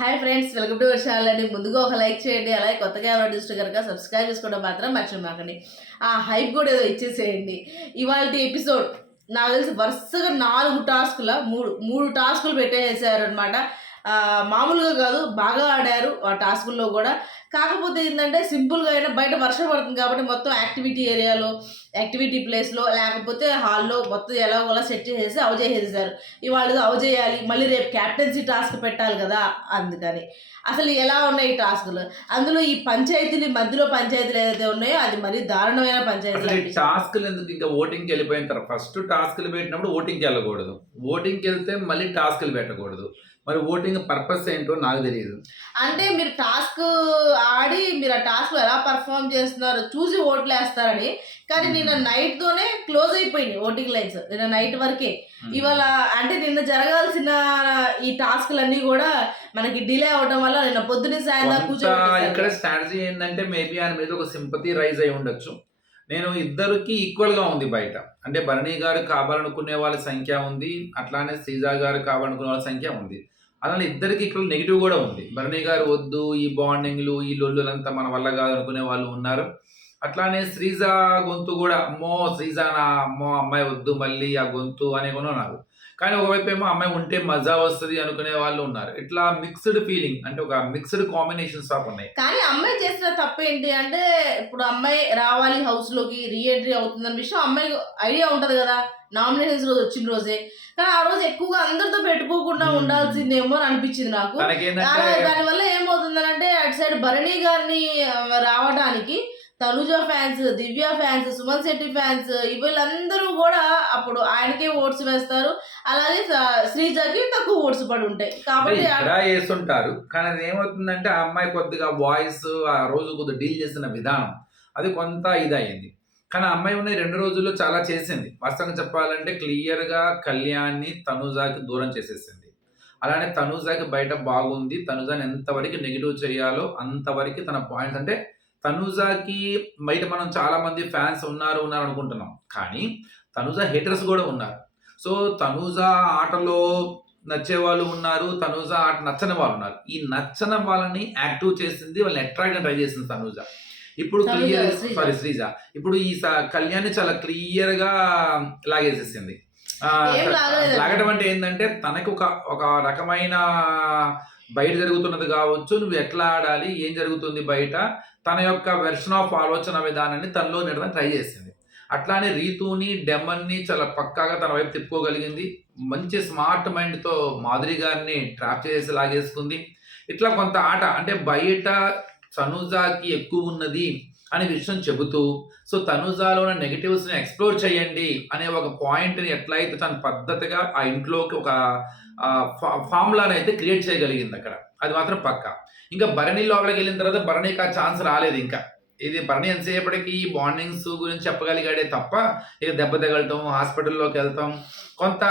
Hi friends welcome to our ముందుగా ఒక like చేయండి. అలాగే కొత్తగా ఎవరో చూస్తే కనుక సబ్స్క్రైబ్ చేసుకోవడం మాత్రం మర్చిపోకండి. ఆ హైప్ కూడా ఏదో ఇచ్చేసేయండి. ఇవాళ ఎపిసోడ్ నాకు తెలిసి వరుసగా నాలుగు టాస్కుల మూడు మూడు టాస్కులు పెట్టేసారు అనమాట మామూలుగా కాదు బాగా ఆడారు. ఆ టాస్కుల్లో కూడా కాకపోతే ఏంటంటే సింపుల్గా అయినా బయట వర్షం పడుతుంది కాబట్టి మొత్తం యాక్టివిటీ ఏరియాలో యాక్టివిటీ ప్లేస్లో లేకపోతే హాల్లో మొత్తం ఎలాగోలా సెట్ చేసేసి అవ చేసేసారు. ఇవాళ అవ చేయాలి మళ్ళీ రేపు క్యాప్టెన్సీ టాస్క్ పెట్టాలి కదా అందుకని. అసలు ఎలా ఉన్నాయి టాస్కులు అందులో ఈ పంచాయతీలు మధ్యలో పంచాయతీలు ఏదైతే ఉన్నాయో అది మరీ దారుణమైన అనిపించింది. టాస్క్లు ఎందుకు ఇంకా ఓటింగ్కి వెళ్ళిపోయిన తర్వాత ఫస్ట్ టాస్క్లు పెట్టినప్పుడు ఓటింగ్కి వెళ్ళకూడదు. ఓటింగ్కి వెళ్తే మళ్ళీ టాస్క్లు పెట్టకూడదు. మరి ఓటింగ్ పర్పస్ ఏంటో నాకు తెలియదు. అంటే మీరు టాస్క్ ఆడి మీరు ఆ టాస్క్ ఎలా పర్ఫామ్ చేస్తున్నారో చూసి ఓట్లు వేస్తారని కానీ నిన్న నైట్ తోనే క్లోజ్ అయిపోయింది ఓటింగ్ లైన్స్. నిన్న నైట్ వరకే. ఇవాళ అంటే నిన్న జరగాల్సిన ఈ టాస్క్లన్నీ కూడా మనకి డిలే అవడం వల్ల నిన్న పొద్దున్న సాయంత్రం కొంత ఇక్కడ. స్ట్రాటజీ ఏంటంటే మేబీ ఆయన మీద ఒక సింపతి రైజ్ అయి ఉండొచ్చు. నేను ఇద్దరికి ఈక్వల్గా ఉంది బయట. అంటే భరణి గారు కావాలనుకునే వాళ్ళ సంఖ్య ఉంది. అట్లానే శ్రీజా గారు కావాలనుకునే వాళ్ళ సంఖ్య ఉంది. అలానే ఇద్దరికి ఇక్కడ నెగిటివ్ కూడా ఉంది. భరణి గారు వద్దు ఈ బాండింగ్లు ఈ లొల్లులంతా మన వల్ల కాదు అనుకునే వాళ్ళు ఉన్నారు. అట్లానే శ్రీజ గొంతు కూడా అమ్మో శ్రీజ నా అమ్మో అమ్మాయి వద్దు మళ్ళీ ఆ గొంతు అనే కూడా ఉన్నారు. కానీ ఒకవైపు ఏమో అమ్మాయి ఉంటే మజా వస్తుంది అనుకునే వాళ్ళు ఉన్నారు. ఇట్లా మిక్స్డ్ ఫీలింగ్ అంటే ఒక మిక్స్డ్ కాంబినేషన్స్ ఆఫ్ ఉన్నాయి. కానీ అమ్మాయి చేసిన తప్పు ఏంటి అంటే ఇప్పుడు అమ్మాయి రావాలి హౌస్లోకి రీఎంట్రీ అవుతుందన్న విషయం అమ్మాయి ఐడియా ఉంటది కదా. నామినేషన్స్ రోజు వచ్చిన రోజే. కానీ ఆ రోజు ఎక్కువగా అందరితో పెట్టుకోకుండా. ఉండాల్సిందేమో అని అనిపించింది నాకు. దాని వల్ల ఏమవుతుందనంటే అటు సైడ్ భరణి గారిని రావడానికి Tanuja fans Divya fans Suman Shetty fans వీళ్ళందరూ కూడా అప్పుడు ఆయనకే ఓట్స్ వేస్తారు. అలాగే శ్రీజకి తక్కువ ఓట్స్ పడి ఉంటాయి. అంటే కాబట్టి వేస్తుంటారు. కానీ అది ఏమవుతుందంటే ఆ అమ్మాయి కొద్దిగా వాయిస్ ఆ రోజు కొద్దిగా డీల్ చేసిన విధానం. అది కొంత ఇదయింది కానీ ఆ అమ్మాయి ఉన్న రెండు రోజుల్లో చాలా చేసింది. వాస్తవంగా చెప్పాలంటే క్లియర్గా కళ్యాణ్ని తనుజాకి దూరం చేసేసింది. అలానే తనుజాకి బయట బాగుంది. తనుజాని ఎంతవరకు నెగిటివ్ చేయాలో అంతవరకు తన పాయింట్స్ అంటే తనుజాకి బయట మనం చాలా మంది ఫ్యాన్స్ ఉన్నారు ఉన్నారు అనుకుంటున్నాం. కానీ తనుజా హేటర్స్ కూడా ఉన్నారు. సో తనుజా ఆటలో నచ్చే వాళ్ళు ఉన్నారు. తనుజా ఆట నచ్చని వాళ్ళు ఉన్నారు. ఈ నచ్చని వాళ్ళని యాక్టివ్ చేసింది వాళ్ళని అట్రాక్ట్ ట్రై చేసింది తనుజా. ఇప్పుడు క్లియర్. సారీ శ్రీజ ఇప్పుడు ఈ కళ్యాణ్ని చాలా క్లియర్గా లాగేసేసింది. లాగడం అంటే ఏంటంటే తనకు ఒక ఒక రకమైన బయట జరుగుతున్నది కావచ్చు నువ్వు ఎట్లా ఆడాలి ఏం జరుగుతుంది బయట తన యొక్క వెర్షన్ ఆఫ్ ఆలోచన విధానాన్ని తనలో నెడదని ట్రై చేసింది. అట్లానే రీతుని డెమన్ని చాలా పక్కాగా తన వైపు తిప్పుకోగలిగింది. మంచి స్మార్ట్ మైండ్తో మాధురి గారిని ట్రాప్ చేసి లాగేసుకుంది. ఇట్లా కొంత ఆట అంటే బయట తనుజాకి ఎక్కువ ఉన్నది అనే విషయం చెబుతూ సో తనుజాలో ఉన్న నెగటివ్స్ని ఎక్స్ప్లోర్ చేయండి అనే ఒక పాయింట్ని ఎట్లయితే తన పద్ధతిగా ఆ ఇంట్లోకి ఒక ఫార్ములాని అయితే క్రియేట్ చేయగలిగింది అక్కడ. అది మాత్రం పక్క. ఇంకా భరణి లోపలికి వెళ్ళిన తర్వాత భరణికి ఆ ఛాన్స్ రాలేదు ఇంకా. ఇది భరణి ఎంతసేపటికి ఈ బాండింగ్స్ గురించి చెప్పగలిగాడే తప్ప ఇక దెబ్బ తగలటం హాస్పిటల్లోకి వెళ్తాం కొంత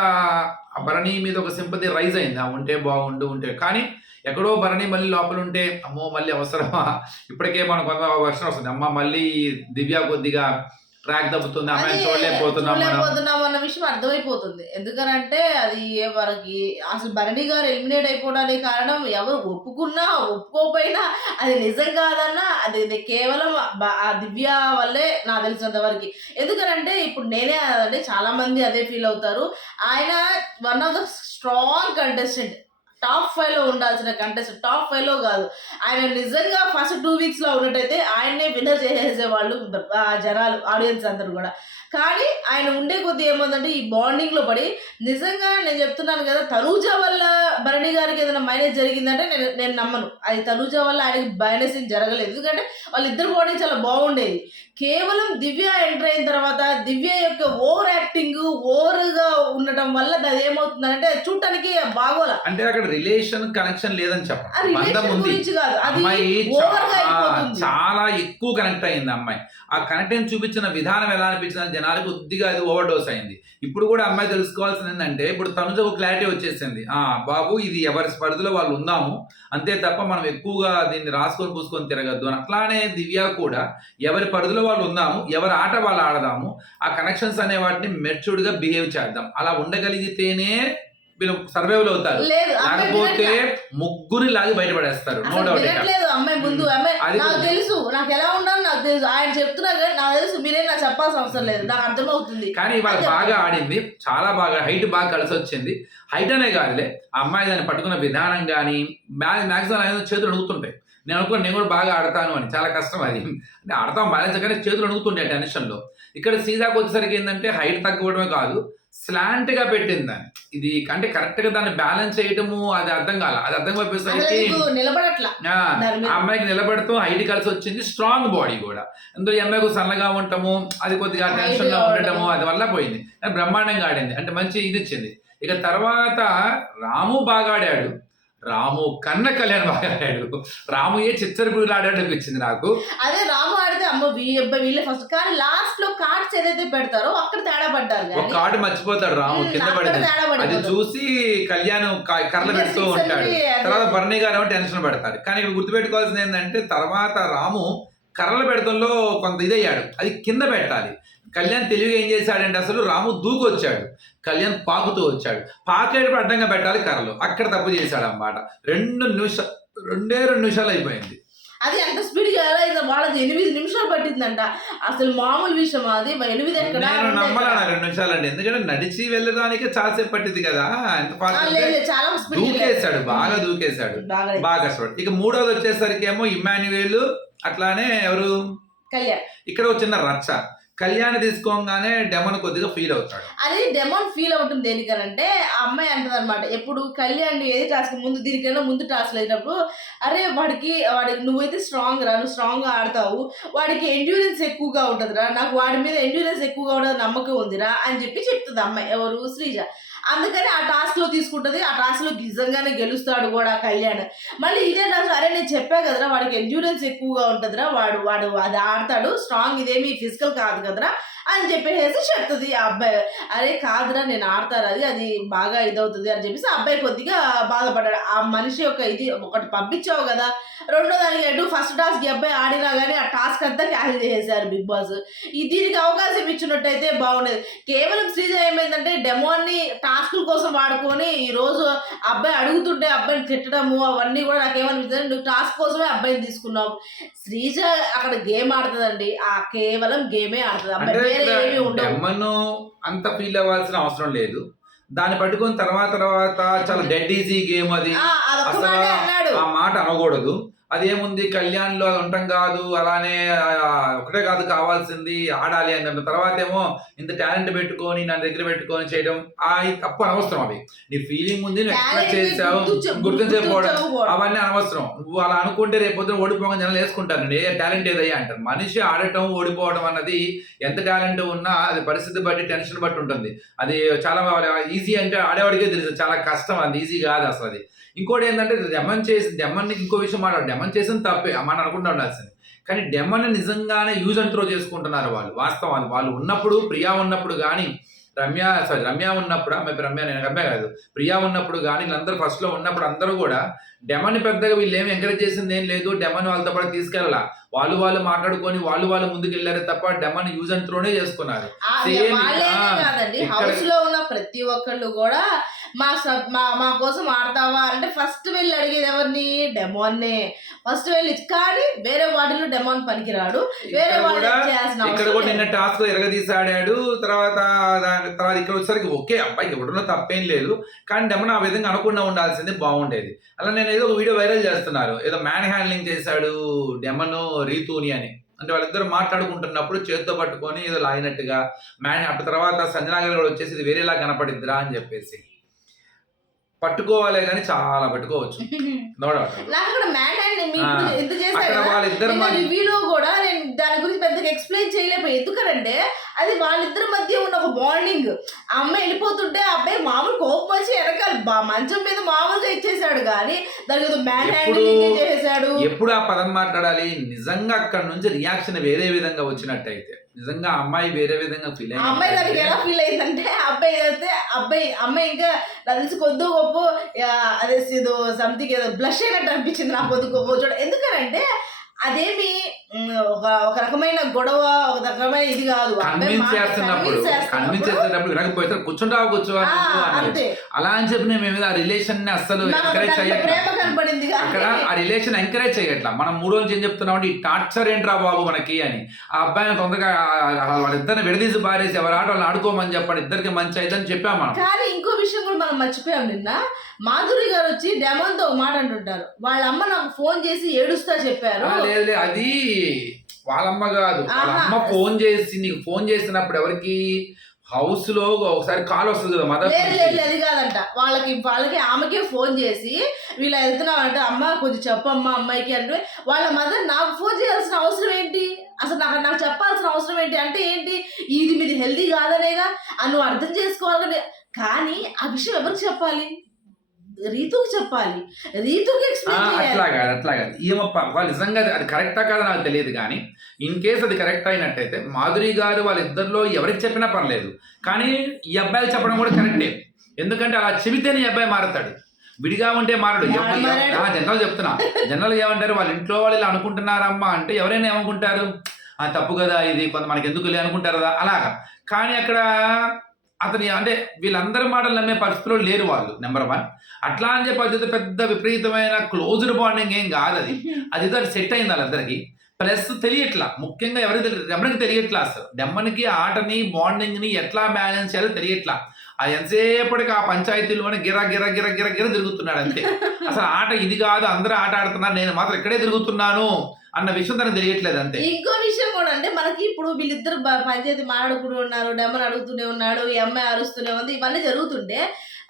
ఆ భరణి మీద ఒక సింపతి రైజ్ అయింది. ఉంటే బాగుండు ఉంటే. కానీ ఎక్కడో భరణి మళ్ళీ లోపల ఉంటే అమ్మో మళ్ళీ అవసరమా? ఇప్పటికే మనం కొంత వర్షం వస్తుంది. అమ్మ మళ్ళీ దివ్య కొద్దిగా ట్రాక్ దెబ్బతుంది. అమ్మాయి చూడలేకపోతున్నాం మనం. అన్న విషయం అర్థమైపోతుంది. ఎందుకనంటే అది మనకి అసలు భరణి గారు ఎలిమినేట్ అయిపోవడానికి కారణం ఎవరు ఒప్పుకున్నా ఒప్పుకోకపోయినా అది నిజం కాదన్నా అది కేవలం ఆ దివ్య వల్లే నాకు తెలిసినంత వరకు. ఎందుకనంటే ఇప్పుడు నేనే అంటే చాలా మంది అదే ఫీల్ అవుతారు. ఆయన one of the strong contestant top ఫైవ్లో ఉండాల్సిన కంటెస్టెంట్ టాప్ ఫైవ్లో కాదు. ఆయన నిజంగా ఫస్ట్ టూ వీక్స్లో ఉన్నట్టయితే ఆయన్నే విన్నర్ చేసేసేవాళ్ళు వాళ్ళు జనాలు ఆడియన్స్ అందరూ కూడా. కానీ ఆయన ఉండే కొద్ది ఏముందంటే ఈ బాండింగ్లో పడి నిజంగా నేను చెప్తున్నాను కదా తనూజ వల్ల భరణి గారికి ఏదైనా మైనస్ జరిగిందంటే నేను నేను నమ్మను. అది తనూజ వల్ల ఆయనకి మైనస్ ఏం జరగలేదు. ఎందుకంటే వాళ్ళిద్దరు బాండింగ్ చాలా బాగుండేది. కేవలం దివ్య ఎంటర్ అయిన తర్వాత దివ్య యొక్క ఓవర్ యాక్టింగ్ ఓవర్గా ఉండటం వల్ల అది ఏమవుతుందంటే చూడటానికి బాగోల. అంటే అక్కడ రిలేషన్ కనెక్షన్ లేదని చెప్పండి గురించి కాదు. అది చాలా ఎక్కువ కనెక్ట్ అయింది అమ్మాయి. ఆ కనెక్ట్ చూపించిన విధానం ఎలా అనిపించిన జనాలకు కొద్దిగా అది ఓవర్డోస్ అయింది. ఇప్పుడు కూడా అమ్మాయి తెలుసుకోవాల్సింది ఏంటంటే ఇప్పుడు తనుజ ఒక క్లారిటీ వచ్చేసింది. ఆ బాబు ఇది ఎవరి స్పర్ధలో వాళ్ళు ఉందాము అంతే తప్ప మనం ఎక్కువగా దీన్ని రాసుకొని పూసుకొని తిరగద్దు అని. అట్లానే దివ్య కూడా ఎవరి పరిధిలో వాళ్ళు ఉందాము ఎవరి ఆట వాళ్ళు ఆడదాము ఆ కనెక్షన్స్ అనే వాటిని మెచ్యూర్డ్గా బిహేవ్ చేద్దాం. అలా ఉండగలిగితేనే వీళ్ళు సర్వైవల్ అవుతారు. లేకపోతే. ముగ్గురి లాగి బయటపడేస్తారు నో డౌట్ అమ్మాయి ముందు. అమ్మాయి నాకు తెలుసు నాకు ఎలా ఉండాలో నాకు తెలుసు. ఆయన చెప్తున్నా కానీ నాకు తెలుసు మీరేం నాకు చెప్పాల్సిన అవసరం లేదు. నాకు అర్థమవుతుంది. కానీ ఇవాళ. బాగా ఆడింది చాలా బాగా హైట్ బాగా కలిసి వచ్చింది. హైట్ అనే కాదులే అమ్మాయి దాన్ని పట్టుకున్న విధానం కానీ మ్యాక్సిమం ఆయన చేతులు అడుగుతుంటాయి. నేను అనుకున్నాను నేను కూడా బాగా ఆడతాను అని చాలా కష్టం అది. ఆడతాం బ్యాలెన్స్ కానీ చేతులు అడుగుతుండే టెన్షన్లో ఇక్కడ సీదాకి వచ్చేసరికి ఏంటంటే హైట్ తగ్గిపోవడమే కాదు స్లాంట్గా పెట్టింది దాన్ని. ఇది అంటే కరెక్ట్గా దాన్ని బ్యాలెన్స్ చేయడము అది అర్థం కాల. అది అర్థం అయిపోయేసరికి అమ్మాయికి నిలబడుతూ హైట్ కలిసి వచ్చింది స్ట్రాంగ్ బాడీ కూడా. అందులో ఈ అమ్మాయికి సన్నగా ఉండటము అది కొద్దిగా టెన్షన్గా ఉండటము. అది వల్ల పోయింది. బ్రహ్మాండంగా ఆడింది. అంటే మంచి ఇది ఇచ్చింది. ఇక తర్వాత రాము బాగా ఆడాడు. రాము కన్న కళ్యాణ్ బాగా ఆడాడు. రాము ఏ చిచ్చరపుడులు ఆడాడు అనిపించింది నాకు. అదే రాము ఆడితే అమ్మ వీళ్ళే ఫస్ట్ కానీ లాస్ట్లో కార్డ్స్ ఏదైతే పెడతారో అక్కడ తేడా పడ్డారు ఒక కార్డు మర్చిపోతాడు రాము కింద పడింది. అది. చూసి కళ్యాణ్ కర్రలు పెడుతూ ఉంటాడు. తర్వాత భరణి గారు టెన్షన్ పడతాడు. కానీ ఇక్కడ గుర్తుపెట్టుకోవాల్సింది ఏంటంటే తర్వాత రాము కర్రలు పెడతంలో కొంత ఇదయ్యాడు. అది కింద పెట్టాలి. కళ్యాణ్ తెలివిగా ఏం చేశాడంటే అసలు రాము దూకు వచ్చాడు కళ్యాణ్ పాకుతూ వచ్చాడు. పాకేటప్పుడు అడ్డంగా పెట్టాలి కర్రలు. అక్కడ తప్పు చేశాడు అన్నమాట రెండు నిమిషాలు రెండే రెండు నిమిషాలు అయిపోయింది. అది ఎంత స్పీడ్గా ఎలా అయిందో వాళ్ళది ఎనిమిది నిమిషాలు పట్టిందంట. అసలు మామూలు విషయం అది. ఎనిమిది ఎక్కడ? రెండు నమ్మలా ఎక్కడ? రెండు నిమిషాలు అండి ఎందుకంటే నడిచి వెళ్ళడానికి చాలాసేపు పట్టింది కదా. ఎంత చాలా స్పీడ్ దూకేశాడు బాగా దూకేశాడు. బాగా కష్టపడి. ఇక మూడోది వచ్చేసరికి ఏమో ఇమ్మాన్యువేల్ అట్లానే ఎవరు? కళ్యాణ్. ఇక్కడ ఒక చిన్న రచ్చ. కళ్యాణ్ తీసుకోగానే డెమన్ కొద్దిగా ఫీల్ అవుతాడు. అది డెమోన్ ఫీల్ అవుతుంది దేనికనంటే ఆ అమ్మాయి అంటది అనమాట ఎప్పుడు కళ్యాణ్ ఏది టాస్క్ ముందు దీనికైనా ముందు టాస్క్ లేనప్పుడు అరే వాడికి వాడికి నువ్వైతే స్ట్రాంగ్ రా నువ్వు స్ట్రాంగ్గా ఆడతావు వాడికి ఎండ్యూరెన్స్ ఎక్కువగా ఉంటుందిరా నాకు వాడి మీద ఎండ్యూరెన్స్ ఎక్కువగా ఉండదు నమ్మకం ఉందిరా అని చెప్పి చెప్తుంది అమ్మాయి ఎవరు? శ్రీజ. అందుకని ఆ టాస్క్లో ఆ టాస్క్లో నిజంగానే గెలుస్తాడు కూడా కళ్యాణ్. మళ్ళీ ఇదే టాస్క్ అరే నేను చెప్పా కదరా వాడికి ఎండ్యూరెన్స్ ఎక్కువగా ఉంటుందిరా వాడు వాడు అది ఆడతాడు స్ట్రాంగ్ ఇదేమి ఫిజికల్ కాదు కదరా అని చెప్పేసి చెప్తుంది ఆ అబ్బాయి. అరే కాదురా నేను ఆడతారు అది అది బాగా ఇదవుతుంది అని చెప్పేసి ఆ అబ్బాయి కొద్దిగా బాధపడ్డాడు. ఆ మనిషి యొక్క ఇది ఒకటి పంపించావు కదా రెండో దానికి ఎటు ఫస్ట్ టాస్క్ అబ్బాయి ఆడినా కానీ ఆ టాస్క్ అంతా క్యాన్సిల్ చేసేసారు బిగ్ బాస్. ఈ దీనికి అవకాశం ఇచ్చినట్టయితే బాగుండేది. కేవలం శ్రీజ ఏమైందంటే డెమోని టాస్కుల కోసం వాడుకొని ఈ రోజు అబ్బాయి అడుగుతుంటే అబ్బాయిని తిట్టడము అవన్నీ కూడా నాకేమనిపిస్తుంది నువ్వు టాస్క్ కోసమే అబ్బాయిని తీసుకున్నావు. శ్రీజ అక్కడ గేమ్ ఆడుతుందండి. ఆ కేవలం గేమే ఆడుతుంది. అంటే అబ్బాయి వేరే ఏమీ అంత ఫీల్ అవ్వాల్సిన అవసరం లేదు. దాన్ని పట్టుకొని తర్వాత తర్వాత చాలా డెడ్ ఈజీ గేమ్ అది. అసలు ఆ మాట అనకూడదు. అదేముంది కళ్యాణ్లో అది ఉండటం కాదు అలానే ఒకటే కాదు కావాల్సింది ఆడాలి అని అన్న తర్వాత ఏమో ఇంత టాలెంట్ పెట్టుకొని నా దగ్గర పెట్టుకొని చేయడం ఆ తప్పు అనవసరం అవి. నీ ఫీలింగ్ ఉంది నువ్వు ఎక్స్ప్రెస్ చేసావు గుర్తించ- గుర్తించకపోవడం. అవన్నీ అనవసరం. నువ్వు అలా అనుకుంటే రేపు పొద్దున ఓడిపోగా జనాలు వేసుకుంటారు ఏ టాలెంట్ ఏదయ్యా అంటారు. మనిషి ఆడటం ఓడిపోవడం అన్నది ఎంత టాలెంట్ ఉన్నా అది పరిస్థితి బట్టి టెన్షన్ బట్టి ఉంటుంది. అది చాలా ఈజీ అంటే ఆడేవాడికే తెలుసు చాలా కష్టం అది ఈజీ కాదు అసలు అది. ఇంకోటి ఏంటంటే డెమన్ చేసి డెమన్ ఇంకో విషయం మాట డెమన్ చేసిన తప్పే మనం అనుకుంటా ఉండాల్సింది కానీ డెమన్ నిజంగానే యూజ్ అండ్ త్రో చేసుకుంటున్నారు వాళ్ళు వాస్తవాలు. వాళ్ళు ఉన్నప్పుడు ప్రియా ఉన్నప్పుడు కానీ రమ్య సారీ రమ్య ఉన్నప్పుడు ఆమె రమ్య నేను రమ్య కాదు. ప్రియా ఉన్నప్పుడు కానీ వీళ్ళందరూ ఫస్ట్లో ఉన్నప్పుడు అందరూ కూడా డెమన్ పెద్దగా వీళ్ళు ఏమి ఎంకరేజ్ చేసింది ఏం లేదు డెమన్ వాళ్ళతో పాటు తీసుకెళ్ళాల? వాళ్ళు వాళ్ళు మాట్లాడుకొని వాళ్ళు వాళ్ళు ముందుకు వెళ్ళారే తప్ప డెమన్ యూజ్ అండ్ త్రోనే చేసుకున్నారు. హౌస్లో ఉన్న ప్రతి ఒక్కళ్ళు కూడా మా సబ్- మా మా కోసం ఆడతావా అంటే ఫస్ట్ వెళ్ళి అడిగేది ఎవరిని? డెమోన్నే ఫస్ట్ వెళ్ళి కానీ వేరే వాటిలో డెమోన్ పనికిరాడు. వేరే ఇక్కడ వాళ్ళు కూడా చేయాల్సిన ఇక్కడ అవసరం కూడా నిన్న. టాస్క్ ఎరగదీసి ఆడాడు తర్వాత దాని తర్వాత ఇక్కడ వచ్చేసరికి ఓకే అబ్బాయి ఎవడన్నా తప్పేం లేదు. కానీ డెమన్ ఆ విధంగా అనకుండా ఉండాల్సింది బాగుండేది. అలా నేను ఏదో ఒక వీడియో వైరల్ చేస్తున్నారు. ఏదో మ్యాన్ హ్యాండ్లింగ్ చేశాడు డెమన్ రీతూని అని. అంటే వాళ్ళిద్దరు మాట్లాడుకుంటున్నప్పుడు చేతితో పట్టుకొని ఏదో లాగినట్టుగా మ్యాన్ అటు తర్వాత సంజనా గారు కూడా వచ్చేసి ఇది వేరేలా కనపడిద్దిరా అని చెప్పేసి. పట్టుకోవాలే కానీ చాలా పట్టుకోవచ్చు. వాళ్ళిద్దరు రివ్యూలో కూడా నేను దాని గురించి పెద్దగా ఎక్స్ప్లెయిన్ చేయలేకపోయి ఎందుకనంటే అది వాళ్ళిద్దరి మధ్య ఆ అమ్మాయి వెళ్ళిపోతుంటే అబ్బాయి మామూలు కోపం వచ్చి వెనకాల బా- మంచం మీద మామూలుగా ఇచ్చేసాడు కానీ దానికి మ్యాన్ ఎప్పుడు- హ్యాండ్ చేసేసాడు. ఎప్పుడు ఆ పదం మాట్లాడాలి? నిజంగా అక్కడ నుంచి రియాక్షన్ వేరే విధంగా వచ్చినట్టయితే. నిజంగా అమ్మాయి వేరే విధంగా ఫీల్ ఆ అమ్మాయి దానికి ఎలా ఫీల్ అయిందంటే అబ్బాయి అయితే అబ్బాయి అమ్మాయి ఇంకా తెలిసి కొద్ది గొప్ప అదే ఏదో సంథింగ్ ఏదో బ్లష్ అయినట్టు అనిపించింది నా పొద్దు గొప్ప. చూడ ఎందుకనంటే అదేమి ఒక ఒక రకమైన గొడవ ఒక రకమైన ఇది కాదు. కన్విన్స్ చేస్తున్నప్పుడు కన్విన్స్ చేసేటప్పుడు వినకపోతే కూర్చుంటావా కూర్చోవా అలా అని చెప్పి నేను మీద ఆ రిలేషన్ని అస్సలు ఎంకరేజ్ కనపడింది అక్కడ ఆ రిలేషన్ ఎంకరేజ్ చేయట్లా. మనం మూడో నుంచి ఏం చెప్తున్నాం అంటే ఈ టార్చర్ ఏంట్రా బాబు మనకి అని. ఆ అబ్బాయిని తొందరగా వాళ్ళిద్దరిని విడదీసి పారేసి ఎవరి ఆట వాళ్ళని ఆడుకోమని చెప్పండి ఇద్దరికి మంచి అయిద్దని చెప్పాం మనం. కానీ ఇంకో విషయం కూడా మనం మర్చిపోయాం నిన్న. మాధురి గారు వచ్చి డెమోన్తో మాట అంటుంటారు. వాళ్ళ అమ్మ నాకు ఫోన్ చేసి ఏడుస్తా చెప్పారు. లేదు అది వాళ్ళమ్మ కాదు. వాళ్ళ. అమ్మ ఫోన్ చేసి నీకు ఫోన్ చేసినప్పుడు ఎవరికి హౌస్లో ఒకసారి కాల్ వస్తుంది కదా మదర్ లేదు లేదు అది కాదంట. వాళ్ళకి వాళ్ళకి ఆమెకే ఫోన్ చేసి వీళ్ళ వెళ్తున్నామంటే అమ్మ కొంచెం చెప్పమ్మా అమ్మాయికి అంటే వాళ్ళ మదర్ నాకు ఫోన్ చేయాల్సిన అవసరం ఏంటి? అసలు నాకు నాకు చెప్పాల్సిన అవసరం ఏంటి? అంటే ఏంటి? ఇది మీది హెల్దీ కాదనేగా ఆ నువ్వు అర్థం చేసుకోవాలి కానీ ఆ విషయం ఎవరికి చెప్పాలి? రీతుకి చెప్పాలి. రీతుకి అట్లా కాదు అట్లా కాదు ఈమె ప- వాళ్ళు నిజంగా అది- కరెక్టా కాదో నాకు తెలియదు కానీ ఇన్ కేస్ అది కరెక్ట్ అయినట్టయితే మాధురి గారు వాళ్ళిద్దరిలో ఎవరికి చెప్పినా పర్లేదు. కానీ ఈ అబ్బాయికి చెప్పడం కూడా కరెక్టే ఎందుకంటే అలా చెబితేనే ఈ అబ్బాయి మారుతాడు. విడిగా ఉంటే మారడు. మార- మారాడు. జనరల్ చెప్తున్నా. జనరల్ ఏమంటారు? వాళ్ళ ఇంట్లో వాళ్ళు ఇలా అనుకుంటున్నారమ్మా అంటే ఎవరైనా ఏమనుకుంటారు? ఆ తప్పు కదా ఇది. కొంత మనకి ఎందుకు అనుకుంటారు కదా? అలాగా. కానీ అక్కడ అతని అంటే వీళ్ళందరి మాటలు నమ్మే పరిస్థితిలో లేరు వాళ్ళు నెంబర్ వన్ అట్లా అని చెప్పి పెద్ద విపరీతమైన క్లోజ్డ్ బాండింగ్ ఏం కాదు అది. అది ఏదో సెట్ అయింది వాళ్ళందరికీ. ప్లస్ తెలియట్లా ముఖ్యంగా ఎవరికి తెలియదు ఎవరికి తెలియట్లా అసలు? డెమ్మనికి ఆటని బాండింగ్ని ఎట్లా బ్యాలెన్స్ చేయాలో తెలియట్లా. ఆ ఎంతసేపటికి ఆ పంచాయతీలోనే గిర గిర గిర గిర గిర తిరుగుతున్నాడు అంతే. అసలు ఆట ఇది కాదు అందరూ ఆట ఆడుతున్నారు నేను మాత్రం ఇక్కడే తిరుగుతున్నాను అన్న విషయం తనకు తెలియట్లేదు అంతే. ఇంకో విషయం కూడా అంటే మనకి ఇప్పుడు వీళ్ళిద్దరు పంచాయతీ మాట్లాడుకుంటూ ఉన్నారు డెమ్మని అడుగుతూనే ఉన్నాడు ఈ అమ్మాయి అరుస్తూనే ఉంది ఇవన్నీ జరుగుతుంటే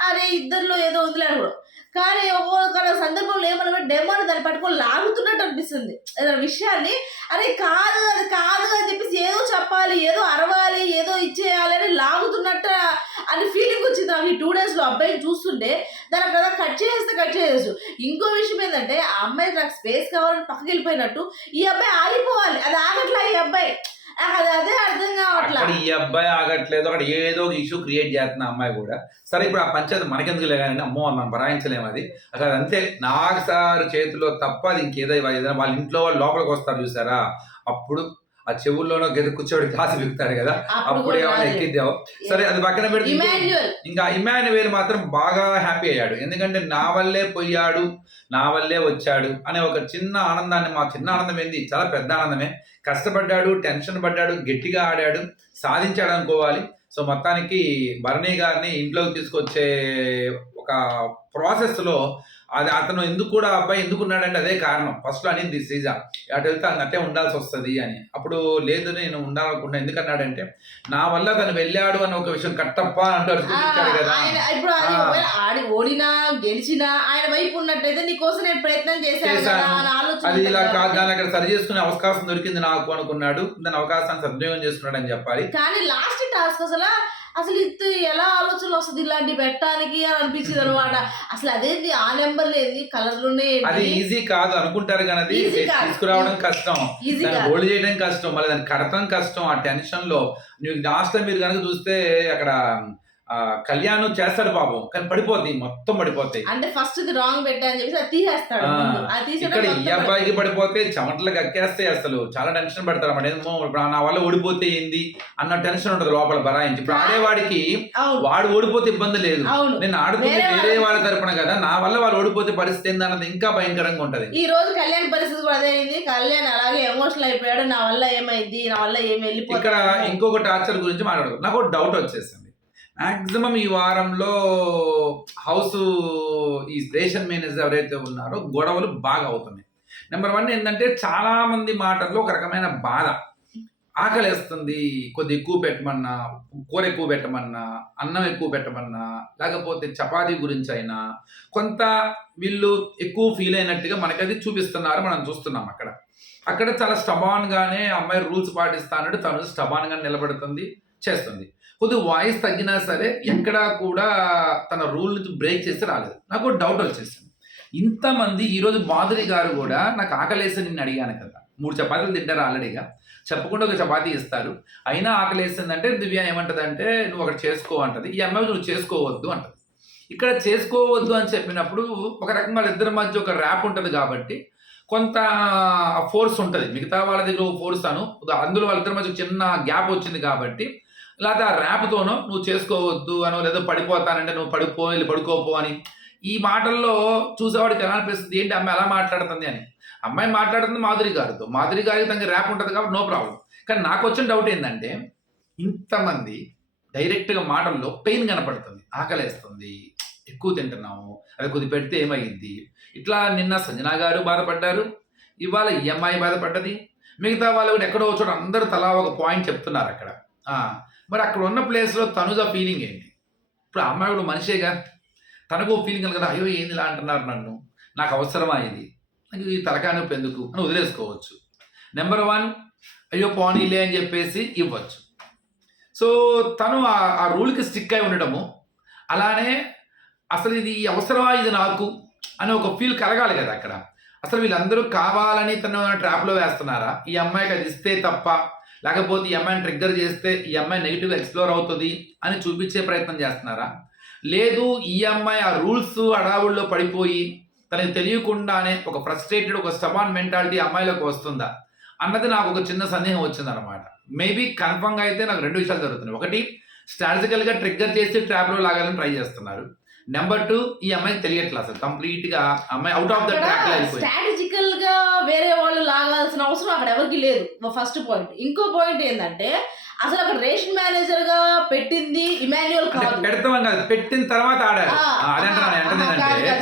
అరే ఇద్దరిలో ఏదో వదిలేడు కూడా కానీ ఒక్కొక్క సందర్భంలో ఏమన్నా డెమోని దాన్ని పట్టుకొని లాగుతున్నట్టు అనిపిస్తుంది. ఏదైనా విషయాన్ని అరే కాదు అది కాదు అని చెప్పేసి ఏదో చెప్పాలి ఏదో అరవాలి ఏదో ఇచ్చేయాలి అని లాగుతున్నట్టు అని ఫీలింగ్ వచ్చింది. నాకు ఈ టూ డేస్లో అబ్బాయిని చూస్తుంటే దాని కదా కట్ చేస్తే కట్ చేసేసు. ఇంకో విషయం ఏంటంటే ఆ అమ్మాయి నాకు స్పేస్ కావాలని పక్కకి వెళ్ళిపోయినట్టు ఈ అబ్బాయి ఆగిపోవాలి. అది ఆగట్లా ఈ అబ్బాయి. అదే అర్థం అక్కడ ఈ అబ్బాయి ఆగట్లేదు అక్కడ ఏదో ఒక ఇష్యూ క్రియేట్ చేస్తున్న అమ్మాయి కూడా. సరే ఇప్పుడు ఆ పంచాయతీ మనకెందుకు లేగానే అమ్మో మనం భరాయించలేము అది. అక్కడ అంతే నాకు సార్ చేతిలో తప్ప అది ఇంకేదో ఏదైనా వాళ్ళ ఇంట్లో వాళ్ళు లోపలికి వస్తారు చూసారా? అప్పుడు ఆ చెవుల్లోనో గది కూర్చోబెట్టి క్లాస్ బిగుతారు కదా అప్పుడు ఏమైనా ఎక్కిద్దాం. సరే అది పక్కన పెడితే ఇంకో- ఇమాన్యువల్ మాత్రం బాగా హ్యాపీ అయ్యాడు. ఎందుకంటే నా వల్లే పోయాడు నా వల్లే వచ్చాడు అనే ఒక చిన్న ఆనందాన్ని మా చిన్న ఆనందం ఏంది? చాలా పెద్ద ఆనందమే. కష్టపడ్డాడు టెన్షన్ పడ్డాడు గట్టిగా ఆడాడు సాధించాడు అనుకోవాలి. సో మొత్తానికి భరణి గారిని ఇంట్లోకి తీసుకొచ్చే ఒక ప్రాసెస్లో అది అతను ఎందుకు కూడా అబ్బాయి ఎందుకు ఉన్నాడంటే అదే కారణం. ఫస్ట్ అనింది శ్రీజ అటు వెళ్తే అన్నట్టే ఉండాల్సి వస్తుంది అని. అప్పుడు లేదు నేను ఉండాలనుకున్నా ఎందుకన్నాడంటే నా వల్ల తను వెళ్ళాడు అన్న ఒక విషయం కట్టప్ప అంటూ అటు చూపించాడు కదా. ఇప్పుడు ఆడి ఓడినా గెలిచినా ఆయన వైపు ఉన్నట్టయితే నీకోసం నేను ప్రయత్నం చేశాను. అని అది ఇలా కదా. దాన్ని అక్కడ సరి చేసుకునే అవకాశం దొరికింది నాకు అనుకున్నాడు. దాని అవకాశాన్ని సద్వినియోగం చేసుకున్నాడు అని చెప్పాలి. కానీ లాస్ట్ టాస్క్ అసలు అసలు ఇది ఎలా ఆలోచనలు వస్తుంది ఇలాంటి పెట్టడానికి అని అనిపించింది అనమాట అసలు అదేంటి ఆ నెంబర్ లేదు కలర్లునే అది ఈజీ కాదు అనుకుంటారు కానీ అది. తీసుకురావడం కష్టం. హోల్డ్ చేయడం కష్టం. మళ్ళీ దాన్ని కడతం కష్టం. ఆ టెన్షన్లో. నీకు లాస్ట్ టైం మీరు కనుక చూస్తే అక్కడ కళ్యాణ్ చేస్తాడు పాపం కానీ పడిపోతాయి మొత్తం పడిపోతాయి అంటే ఫస్ట్ రాంగ్ పెట్టా అని చెప్పేసి అది తీసేస్తాడు ఇక్కడ ఈ అబ్బాయికి పడిపోతే చెమటలు కక్కేస్తాయి అసలు. చాలా టెన్షన్ పడతారు అన్నమాట ఏమో ఇప్పుడు నా వల్ల ఓడిపోతే ఏంది అన్న టెన్షన్ ఉంటుంది లోపల బరాయించి. ఇప్పుడు ఆడేవాడికి వాడు ఓడిపోతే ఇబ్బంది లేదు. నేను ఆడుతుంది వేరే వాళ్ళ తరపున కదా నా వల్ల వాళ్ళు ఓడిపోతే పరిస్థితి ఏంది అన్నది ఇంకా భయంకరంగా ఉంటది. ఈ రోజు కళ్యాణ్ పరిస్థితి కూడా అదే అయింది. కళ్యాణ్ అలాగే ఎమోషనల్ అయిపోయాడు. నా వల్ల ఏమైంది? నా వల్ల ఏమి ఇక్కడ ఇంకొక టార్చర్ గురించి మాట్లాడదు. నాకు ఒక డౌట్ వచ్చేసింది. మాక్సిమం ఈ వారంలో హౌస్ ఈ స్టేషన్ మేనేజర్ ఎవరైతే ఉన్నారో గొడవలు బాగా అవుతున్నాయి. నెంబర్ వన్ ఏంటంటే చాలామంది మాటల్లో ఒక రకమైన బాధ. ఆకలేస్తుంది కొద్ది ఎక్కువ పెట్టమన్నా కూర ఎక్కువ పెట్టమన్నా అన్నం ఎక్కువ పెట్టమన్నా లేకపోతే చపాతీ గురించి అయినా కొంత వీళ్ళు ఎక్కువ ఫీల్ అయినట్టుగా మనకది చూపిస్తున్నారు మనం చూస్తున్నాం అక్కడ. అక్కడ చాలా స్టబాన్గానే అమ్మాయి రూల్స్ పాటిస్తానంటే తను స్టబాన్గా నిలబడుతుంది చేస్తుంది. కొద్ది వాయిస్ తగ్గినా సరే ఎక్కడా కూడా తన రూల్ బ్రేక్ చేసి రాలేదు. నాకు డౌట్ వచ్చేసింది. ఇంతమంది ఈరోజు మాధురి గారు కూడా నాకు ఆకలేసి నిన్ను అడిగాను కదా. మూడు చపాతీలు తింటారు ఆల్రెడీగా చెప్పకుండా ఒక చపాతీ ఇస్తారు. అయినా ఆకలేసిందంటే దివ్య ఏమంటదంటే నువ్వు ఒకటి చేసుకో అంటది. ఈ అమ్మాయి నువ్వు చేసుకోవద్దు అంటది. ఇక్కడ చేసుకోవద్దు అని చెప్పినప్పుడు ఒక రకంగా ఇద్దరి మధ్య ఒక ర్యాప్ ఉంటుంది కాబట్టి కొంత ఫోర్స్ ఉంటుంది. మిగతా వాళ్ళ దగ్గర ఫోర్స్ అను. అందులో వాళ్ళిద్దరి మధ్య చిన్న గ్యాప్ వచ్చింది కాబట్టి లేకపోతే ఆ ర్యాప్తోనో నువ్వు చేసుకోవద్దు అనో లేదో పడిపోతానంటే నువ్వు పడిపో వెళ్ళి పడుకోపో అని. ఈ మాటల్లో చూసేవాడికి ఎలా అనిపిస్తుంది ఏంటి అమ్మాయి ఎలా మాట్లాడుతుంది అని? అమ్మాయి మాట్లాడుతుంది మాధురి గారితో. మాధురి గారికి తనకి ర్యాప్ ఉంటుంది కాబట్టి నో ప్రాబ్లం కానీ నాకు వచ్చిన డౌట్ ఏంటంటే ఇంతమంది డైరెక్ట్గా మాటల్లో పెయిన్ కనపడుతుంది ఆకలేస్తుంది. ఎక్కువ తింటున్నాము అది కొద్ది పెడితే ఏమైంది? ఇట్లా నిన్న సంజనా గారు బాధపడ్డారు ఇవాళ ఈ అమ్మాయి బాధపడ్డది. మిగతా వాళ్ళు కూడా ఎక్కడో చోట అందరూ తలా ఒక పాయింట్ చెప్తున్నారు అక్కడ. మరి అక్కడ ఉన్న ప్లేస్లో తనుజ ఫీలింగ్ ఏంటి? ఇప్పుడు అమ్మాయి కూడా మనిషేగా. తనకు ఫీలింగ్ కదా అయ్యో ఏంది ఇలా అంటున్నారు నన్ను? నాకు అవసరమా ఇది? నాకు ఈ తలకాయ నొప్పి ఎందుకు? అని వదిలేసుకోవచ్చు. నెంబర్ వన్ అయ్యో పోనీలే అని చెప్పేసి ఇవ్వచ్చు. సో తను ఆ- ఆ రూల్కి స్టిక్ అయి ఉండడము అలానే అసలు ఇది అవసరమా ఇది నాకు? అని ఒక ఫీల్ కలగాలి కదా అక్కడ. అసలు వీళ్ళందరూ కావాలని తను ట్రాప్లో వేస్తున్నారా? ఈ అమ్మాయికి అది ఇస్తే తప్ప లేకపోతే ఈ అమ్మాయిని ట్రిగ్గర్ చేస్తే ఈ అమ్మాయి నెగిటివ్ ఎక్స్ప్లోర్ అవుతుంది అని చూపించే ప్రయత్నం చేస్తున్నారా? లేదు ఈ అమ్మాయి ఆ రూల్స్ అడావుల్లో పడిపోయి తనకి తెలియకుండానే ఒక ఫ్రస్ట్రేటెడ్ ఒక స్టబాన్ మెంటాలిటీ అమ్మాయిలోకి వస్తుందా? అన్నది నాకు ఒక చిన్న సందేహం వచ్చిందనమాట మేబీ కన్ఫర్మ్గా అయితే నాకు రెండు విషయాలు జరుగుతున్నాయి. ఒకటి స్ట్రాటజికల్గా ట్రిగ్గర్ చేసి ట్రాప్లో లాగాలని ట్రై చేస్తున్నారు. నెంబర్ టూ ఈ అమ్మాయికి తెలియట్లేదు అసలు. కంప్లీట్గా అమ్మాయి అవుట్ ఆఫ్ ద ట్రాక్ స్ట్రాటజికల్గా వేరే వాళ్ళు లాగాల్సిన అవసరం అక్కడ ఎవరికి లేదు. ఫస్ట్ పాయింట్ ఇంకో పాయింట్ ఏంటంటే అసలు అక్కడ రేషన్ మేనేజర్గా పెట్టింది ఇమాన్యుయల్ అంటే కాదు. పెడతాం కదా పెట్టిన తర్వాత ఆడారు.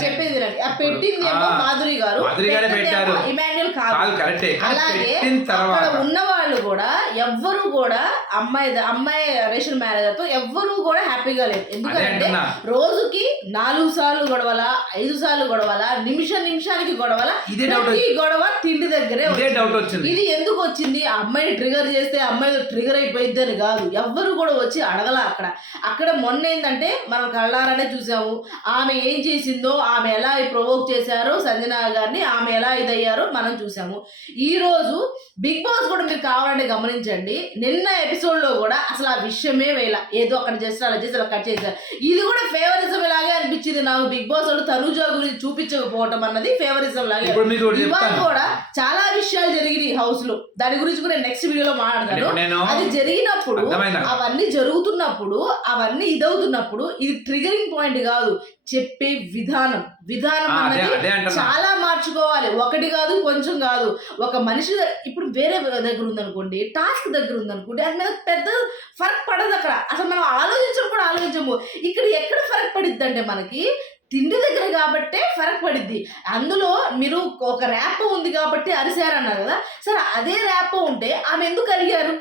చెప్పేది పెట్టింది మాధురి గారు. మాధురి గారే పెట్టిందేమో పెట్టారు. కాదు. కాదు కరెక్టే. అలాగే అక్కడ తర్వాత. ఉన్న వాళ్ళు కూడా ఎవ్వరు కూడా అమ్మాయి అమ్మాయి రేషన్ మేనేజర్తో ఎవ్వరు కూడా హ్యాపీగా లేదు. ఎందుకంటే రోజుకి నాలుగు సార్లు గొడవల ఐదు సార్లు గొడవల నిమిష నిమిషానికి గొడవల ఇదే డౌట్ ప్రతి గొడవ తిండి దగ్గరే ఇదే వచ్చింది. డౌట్ వచ్చింది. ఇది ఎందుకు వచ్చింది? అమ్మాయిని ట్రిగర్ చేస్తే అమ్మాయి ట్రిగర్ అయిపోయింది అని కాదు. ఎవ్వరు కూడా వచ్చి అడగల అక్కడ. అక్కడ మొన్న ఏంటంటే మనం కళ్ళారనే చూసాము. ఆమె ఏం చేసిందో ఆమె ఎలా ప్రొవోక్ చేశారో సంజన గారిని ఆమె ఎలా ఇదయ్యారో మనం చూసాము. ఈ రోజు బిగ్ బాస్ కూడా మీరు కావాలంటే గమనించండి. నిన్న ఎపిసోడ్లో కూడా అసలు ఆ విషయమే వేళ ఏదో అక్కడ చేసి అలా చేసి అలా కట్ చేశారు. ఇది కూడా ఫేవరిజం లాగే అనిపించింది నాకు. బిగ్ బాస్ వాళ్ళు తనుజ గురించి చూపించకపోవటం అన్నది ఫేవరిజం లాగే ఇవాళ కూడా చాలా విషయాలు జరిగినాయి హౌస్లో. దాని గురించి కూడా నెక్స్ట్ వీడియోలో మాట్లాడతాను. అది జరిగినప్పుడు అవన్నీ జరుగుతున్నప్పుడు అవన్నీ ఇదవుతున్నప్పుడు ఇది ట్రిగరింగ్ పాయింట్ కాదు. చెప్పే విధానం. విధానం అంటున్నా. చాలా మార్చుకోవాలి. ఒకటి కాదు కొంచెం కాదు. ఒక మనిషి ఇప్పుడు వేరే దగ్గర ఉందనుకోండి టాస్క్ దగ్గర ఉందనుకోండి అది మీద పెద్ద ఫరక్ పడదు అక్కడ. అసలు మనం ఆలోచించడం కూడా ఆలోచించము. ఇక్కడ ఎక్కడ ఫరక్ పడిద్ది అంటే మనకి తిండి దగ్గర కాబట్టే ఫరక్ పడిద్ది. అందులో మీరు ఒక ర్యాప్ ఉంది కాబట్టి అరిశారన్నారు కదా. సరే అదే ర్యాప్ ఉంటే ఆమె ఎందుకు అడిగారు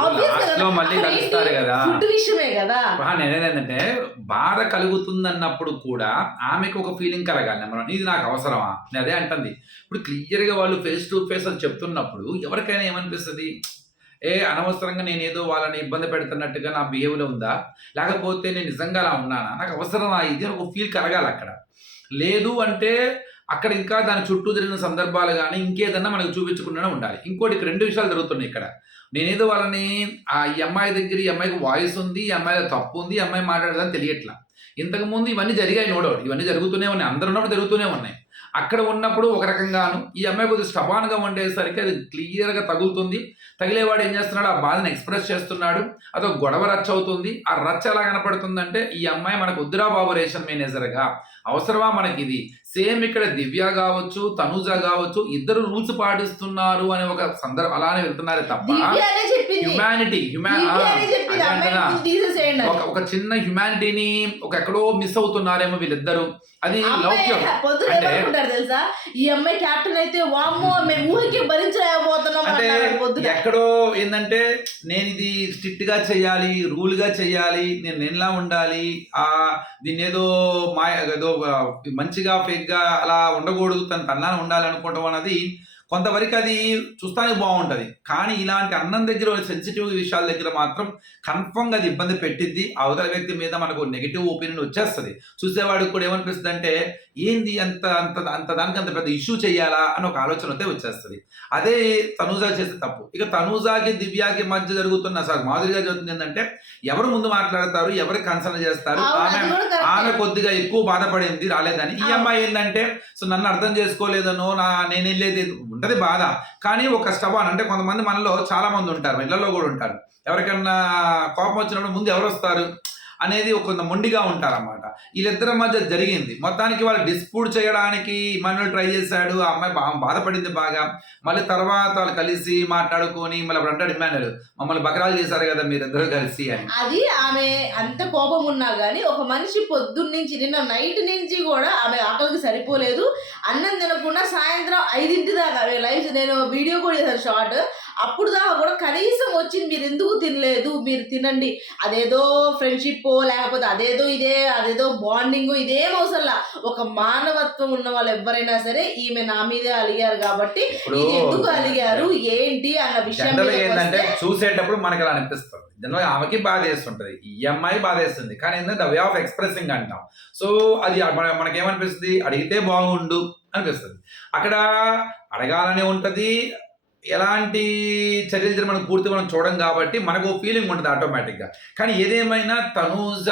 మళ్ళీ కలుస్తారు కదా. ఫుడ్ విషయమే కదా. నేనేంటంటే బాధ కలుగుతుందన్నప్పుడు కూడా ఆమెకు ఒక ఫీలింగ్ కలగాలి. నెంబర్ వన్ ఇది నాకు అవసరమా? నేను అదే అంటుంది. ఇప్పుడు క్లియర్గా వాళ్ళు ఫేస్ టు ఫేస్ అది చెప్తున్నప్పుడు ఎవరికైనా ఏమనిపిస్తుంది? ఏ అనవసరంగా నేను ఏదో వాళ్ళని ఇబ్బంది పెడుతున్నట్టుగా నా బిహేవియర్ ఉందా? లేకపోతే నేను నిజంగా అలా ఉన్నానా? నాకు అవసరమా ఇది? అని ఒక ఫీల్ కలగాలి అక్కడ. లేదు అంటే అక్కడ ఇంకా దాని చుట్టూ జరిగిన సందర్భాలు కానీ ఇంకేదన్నా మనకు చూపించకుండా ఉండాలి. ఇంకోటి రెండు విషయాలు జరుగుతున్నాయి ఇక్కడ. నేనేదో వాళ్ళని ఆ ఈ అమ్మాయి దగ్గర ఈ అమ్మాయికి వాయిస్ ఉంది ఈ అమ్మాయిలో తప్పు ఉంది ఈ అమ్మాయి మాట్లాడదని తెలియట్లా. ఇంతకుముందు ఇవన్నీ జరిగాయి నోడౌట్ ఇవన్నీ జరుగుతూనే ఉన్నాయి. అందరు ఉన్నప్పుడు జరుగుతూనే ఉన్నాయి. అక్కడ ఉన్నప్పుడు ఒక రకంగాను ఈ అమ్మాయి కొద్దిగా స్టబాన్గా ఉండేసరికి అది క్లియర్గా తగులుతుంది. తగిలేవాడు ఏం చేస్తున్నాడు? ఆ బాధను ఎక్స్ప్రెస్ చేస్తున్నాడు. అదొక గొడవ రచ్చ అవుతుంది ఆ రచ్చ ఎలా కనపడుతుందంటే ఈ అమ్మాయి మనకు ఉద్రా బాబు రేషన్ మేనేజర్గా. అవసరమా మనకి ఇది సేమ్ ఇక్కడ దివ్య కావచ్చు తనుజ కావచ్చు ఇద్దరు రూల్స్ పాటిస్తున్నారు అనే ఒక సందర్భం అలానే వెళ్తున్నారే తప్ప హ్యుమానిటీ ఒక చిన్న హ్యుమానిటీని ఒక ఎక్కడో మిస్ అవుతున్నారేమో వీళ్ళిద్దరు. అది లౌక్యం. తెలుసా? ఈ అమ్మాయి కెప్టెన్ అయితే వామ్మో మేము ఊహకి భరించలేకపోతున్నాం అంటే ఎక్కడో ఏంటంటే నేను ఇది స్ట్రిక్ట్గా చేయాలి రూల్గా చేయాలి నేను నేనులా ఉండాలి ఆ దీన్ని ఏదో మా ఏదో మంచిగా ఫేక్గా అలా ఉండకూడదు తన తన్నాను ఉండాలనుకోవడం అనేది కొంతవరకు అది చూస్తానికి బాగుంటది. కానీ ఇలాంటి అన్నం దగ్గర సెన్సిటివ్ విషయాల దగ్గర మాత్రం కన్ఫర్మ్గా అది ఇబ్బంది పెట్టిద్ది. అవతల వ్యక్తి మీద మనకు నెగిటివ్ ఒపీనియన్ వచ్చేస్తుంది. చూసేవాడికి కూడా ఏమనిపిస్తుంది అంటే ఏంది అంత అంత అంత దానికి అంత పెద్ద ఇష్యూ చేయాలా? అని ఒక ఆలోచన అయితే వచ్చేస్తుంది. అదే తనూజా చేసే తప్పు. ఇక తనూజాకి దివ్యాకి మధ్య జరుగుతున్న సార్ మాదిరిగా జరుగుతుంది ఏంటంటే ఎవరు ముందు మాట్లాడతారు ఎవరు కన్సల్ట్ చేస్తారు ఆమె. ఆమె కొద్దిగా ఎక్కువ బాధపడింది రాలేదని. ఈ అమ్మాయి ఏంటంటే సో నన్ను అర్థం చేసుకోలేదనో నా నేను వెళ్ళేది ఉంటుంది బాధ. కానీ ఒక స్టవాన్ అంటే కొంతమంది మనలో చాలా మంది ఉంటారు ఇళ్ళలో కూడా ఉంటారు. ఎవరికన్నా కోపం వచ్చినప్పుడు ముందు ఎవరు వస్తారు అనేది ఒక కొంత మొండిగా ఉంటారన్నమాట. వీళ్ళిద్దరి మధ్య జరిగింది. మొత్తానికి వాళ్ళు డిస్ప్యూట్ చేయడానికి ఇమాన్యుల్ ట్రై చేశాడు. ఆ అమ్మాయి బాగా బాధపడింది బాగా. మళ్ళీ తర్వాత వాళ్ళు కలిసి మాట్లాడుకొని మళ్ళీ అప్పుడు అంటాడు ఇమాన్యుల్ మమ్మల్ని బకరాలు చేశారు కదా మీరిద్దరూ కలిసి అని. అది ఆమె అంత కోపం ఉన్నా కానీ ఒక మనిషి పొద్దున్న నుంచి నిన్న నైట్ నుంచి కూడా ఆమె సరిపోలేదు. అన్నం తినకుండా సాయంత్రం ఐదింటి దాకా ఆమె లైవ్ నేను వీడియో కూడా చేశాను షార్ట్. అప్పుడు దాకా కూడా కనీసం వచ్చి మీరు ఎందుకు తినలేదు? మీరు తినండి. అదేదో ఫ్రెండ్షిప్ లేకపోతే అదేదో ఇదే అదేదో బాండింగ్ ఇదేం అవసరంలా ఒక మానవత్వం ఉన్న వాళ్ళు ఎవరైనా సరే ఈమె నా మీదే అలిగారు కాబట్టి ఇది ఎందుకు అలిగారు? ఏంటి అన్న విషయం ఏంటంటే చూసేటప్పుడు మనకి అలా అనిపిస్తుంది. జనరల్ ఆమెకి బాధ వేస్తుంటది. ఈ అమ్మాయి బాధ వేస్తుంది. కానీ ఏంటంటే వే ఆఫ్ ఎక్స్ప్రెసింగ్ అంటాం. సో అది మన- మనకేమనిపిస్తుంది? అడిగితే బాగుండు అనిపిస్తుంది. అక్కడ అడగాలనే ఉంటది. ఎలాంటి చర్యలు మనం పూర్తిగా మనం చూడం కాబట్టి మనకు ఫీలింగ్ ఉంటుంది ఆటోమేటిక్గా కానీ ఏదేమైనా తనూజ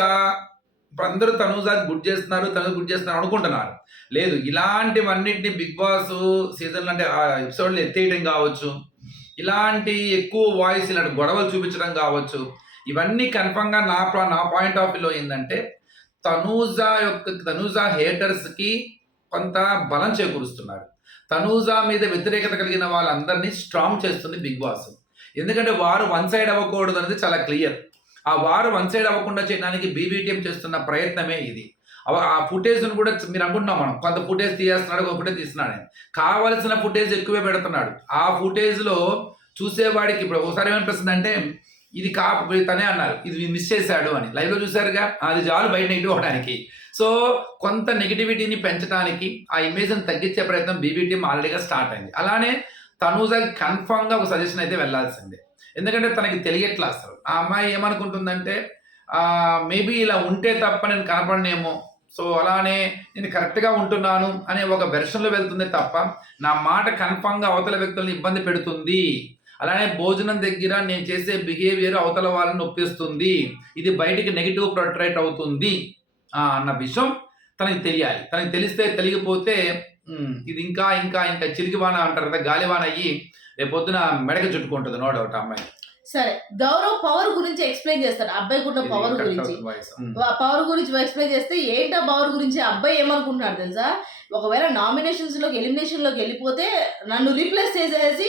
ఇప్పుడు అందరూ తనూజా గుడ్ చేస్తున్నారు తను గుడ్ చేస్తున్నారు అనుకుంటున్నారు. లేదు ఇలాంటివన్నింటినీ బిగ్ బాస్ సీజన్లు అంటే ఆ ఎపిసోడ్లు ఎత్తేయడం కావచ్చు ఇలాంటి ఎక్కువ వాయిస్ ఇలాంటి గొడవలు చూపించడం కావచ్చు ఇవన్నీ కన్ఫర్మ్గా నా ప్రా- నా పాయింట్ ఆఫ్ వ్యూలో ఏంటంటే తనూజా యొక్క తనూజా హేటర్స్కి కొంత బలం చేకూరుస్తున్నారు. తనూజా మీద వ్యతిరేకత కలిగిన వాళ్ళందరినీ స్ట్రాంగ్ చేస్తుంది బిగ్ బాస్ ఎందుకంటే వారు వన్ సైడ్ అవ్వకూడదు అనేది చాలా క్లియర్ ఆ వారు వన్ సైడ్ అవ్వకుండా చేయడానికి బీబీటీఎం చేస్తున్న ప్రయత్నమే ఇది. ఆ ఫుటేజ్ను కూడా మీరు అనుకుంటున్నాం మనం. కొంత ఫుటేజ్ తీసేస్తున్నాడు ఒక ఫుటేజ్ తీస్తున్నాడు కావలసిన ఫుటేజ్ ఎక్కువే పెడుతున్నాడు. ఆ ఫుటేజ్లో చూసేవాడికి ఇప్పుడు ఒకసారి ఏమనిపిస్తుంది అంటే ఇది కా తనే అన్నారు ఇది మిస్ చేశాడు అని. లైవ్లో చూసారుగా? అది చాలు బయట నెగిటివ్ అవడానికి సో కొంత నెగిటివిటీని పెంచడానికి ఆ ఇమేజ్ని తగ్గించే ప్రయత్నం బీబీ టీం ఆల్రెడీగా స్టార్ట్ అయింది. అలానే తనూజాకి కన్ఫామ్గా ఒక సజెషన్ అయితే వెళ్ళాల్సిందే. ఎందుకంటే తనకి తెలియట్లా అసలు. ఆ అమ్మాయి ఏమనుకుంటుందంటే మేబీ ఇలా ఉంటే తప్ప నేను కనపడనేమో. సో అలానే నేను కరెక్ట్గా ఉంటున్నాను అనే ఒక వెర్షన్లో వెళ్తుంది తప్ప నా మాట కన్ఫామ్గా అవతల వ్యక్తులను ఇబ్బంది పెడుతుంది. అలానే భోజనం దగ్గర నేను చేసే బిహేవియర్ అవతల వాళ్ళని నొప్పిస్తుంది. ఇది బయటికి నెగిటివ్ ప్రొట్రైట్ అవుతుంది. అన్న విషయం తనకి తెలియాలి. తనకి తెలిస్తే తెలియకపోతే ఇది ఇంకా ఇంకా ఇంకా చిరిగివాన అంటారు కదా గాలివాన అయ్యి రేపొద్దున మెడక చుట్టుకుంటుంది నో డౌట్ అమ్మాయి. సరే గౌరవ్ పవర్ గురించి ఎక్స్ప్లెయిన్ చేస్తాడు అబ్బాయికి ఉన్న పవర్ గురించి. పవర్ గురించి ఎక్స్ప్లెయిన్ చేస్తే ఏంటా పవర్ గురించి ఆ అబ్బాయి ఏమనుకుంటున్నాడు తెలుసా? ఒకవేళ నామినేషన్స్లోకి ఎలిమినేషన్లోకి వెళ్ళిపోతే నన్ను రీప్లేస్ చేసేసి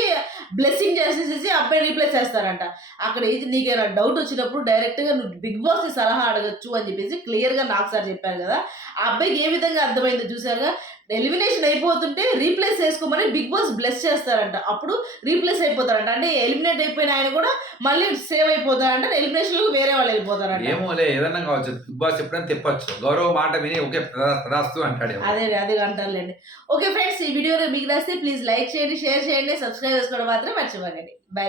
బ్లెస్సింగ్ చేసేసేసి అబ్బాయి రీప్లేస్ చేస్తారంట. అక్కడ ఇది నీకు ఏమైనా డౌట్ వచ్చినప్పుడు డైరెక్ట్గా నువ్వు బిగ్ బాస్ని సలహా అడగచ్చు అని చెప్పేసి క్లియర్గా నాకు సార్ చెప్పారు కదా. ఆ అబ్బాయికి ఏ విధంగా అర్థమైందో చూసారుగా? ఎలిమినేషన్ అయిపోతుంటే రీప్లేస్ చేసుకోమని బిగ్ బాస్ బ్లెస్ చేస్తారంట. అప్పుడు రీప్లేస్ అయిపోతారంట. అంటే ఎలిమినేట్ అయిపోయిన ఆయన కూడా మళ్ళీ సేవ్ అయిపోతారంట ఎలిమినేషన్లో వేరే వాళ్ళు వెళ్ళిపోతారంట. ఏమోలే ఏదన్నా కావచ్చు. బిగ్ బాస్ ఎప్పుడైనా తిప్పచ్చు. గౌరవ మాట విని ఓకే ప్రదాస్తూ అంటాడు. అదే అదే అంటారులేండి. ఓకే ఫ్రెండ్స్ ఈ వీడియో మీకు నచ్చితే ప్లీజ్ లైక్ చేయండి షేర్ చేయండి సబ్స్క్రైబ్ చేసుకోవడం మాత్రం మర్చిపోకండి. బై